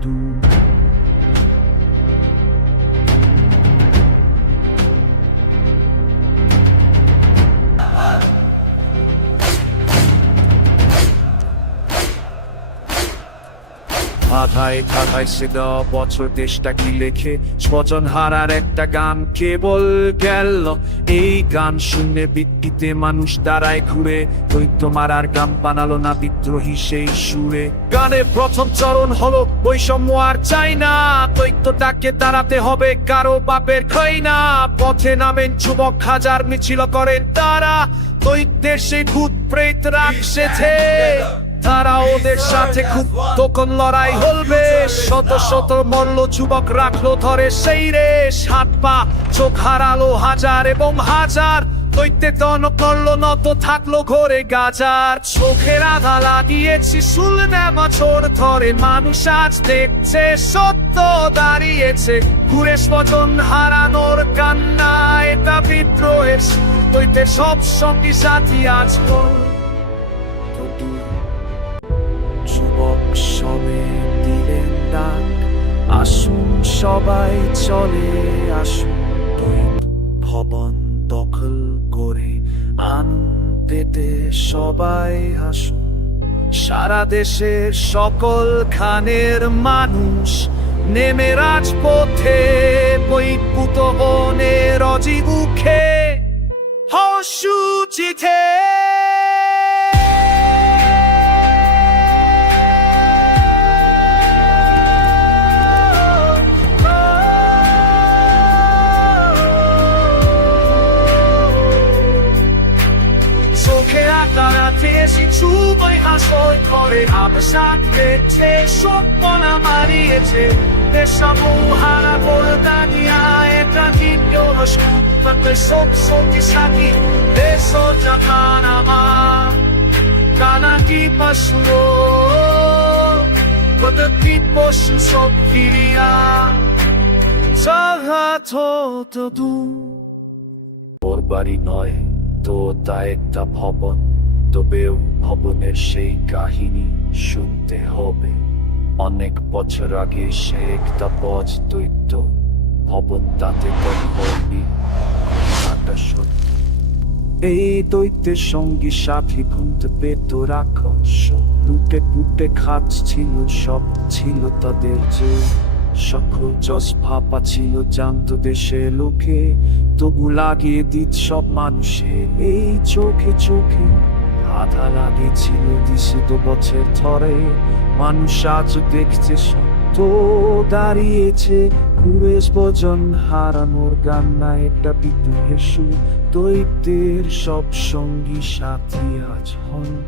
do. মাথায় কাঁথায় সে দেওয়া বছর দেশটা কি লেখে? স্বজন হারার একটা গান কেবল গেল। এই গান শুনে বিদ্যুতে মানুষ দাঁড়ায় ঘুরে। দৈত্য মারার গান বানালো না বিদ্রোহী সেই সুরে। গানের প্রথম চরণ হলো বৈষম্য আর চাই না। দৈত্যটাকে দাঁড়াতে হবে কারও বাপের খই না। পথে নামেন যুবক হাজার মিছিল করেন তারা। দৈত্যের সেই ভূত প্রেত রাখছেছে তারা ওদের সাথে খুব তখন লড়াই হলবে। শত শত মল্ল যুবক রাখল ধরে সেই রেশ হাত পা, চোখ হারালো হাজার এবং হাজার। দৈত্যে দন করল, নত থাকল ঘরে গাজার। চোখের আধা লাগিয়েছি, শুল নেমা চোর ধরে। মানুষ আজ দেখছে, সত্য দাঁড়িয়েছে। ঘুরে স্বজন হারানোর কান্না এটা বিদ্রোহের দৈত্যের সব সঙ্গী সাথী আজ সবাই চলে আসুন। তুই ভবন দখল করে আনন্দেতে সবাই আসুন সারা দেশের সকল খানের মানুষ নেমে রাজপথে বৈপুত বনের অজিবুখে হসুচিতে চোখে আকারাতে এসে চুবই হাসই করে আবেশাক পেয়েছে সপনা মারিয়েছে দেশাবু হারা বলে দাঁড়িয়া এটা কি কেউ রসুপতে সব সঙ্গী সাথী। দেশ জানামা কানা কি পাশুরো। কত কি পশু সব ফিরিয়া সাহা তো দূর। ওর বাড়ি নয়। তো তা একটা ভবন। তবেও ভবনের সেই কাহিনী শুনতে হবে। অনেক বছর আগে সে একটা বজ দৈত্য ভবন তাতে এই দৈত্যের সঙ্গী সাথী ঘুমতে পেত রাক্ষস। লুটে পুটে খাচ্ছিল, সব ছিল তাদের যে সকল যশ ভাপা ছিল জানতো দেশে লোকে। তবু লাগিয়ে দিত সব মানুষে। এই চোখে চোখে আধা লাগিয়েছিল দিশে তো বছর ধরে। মানুষ আজ দেখছে সত্য দাঁড়িয়েছে। ঘুরে ভজন হারানোর গান্না একটা বিদ্রোহের সুর। দৈত্যের সব সঙ্গী সাথী আজ হন।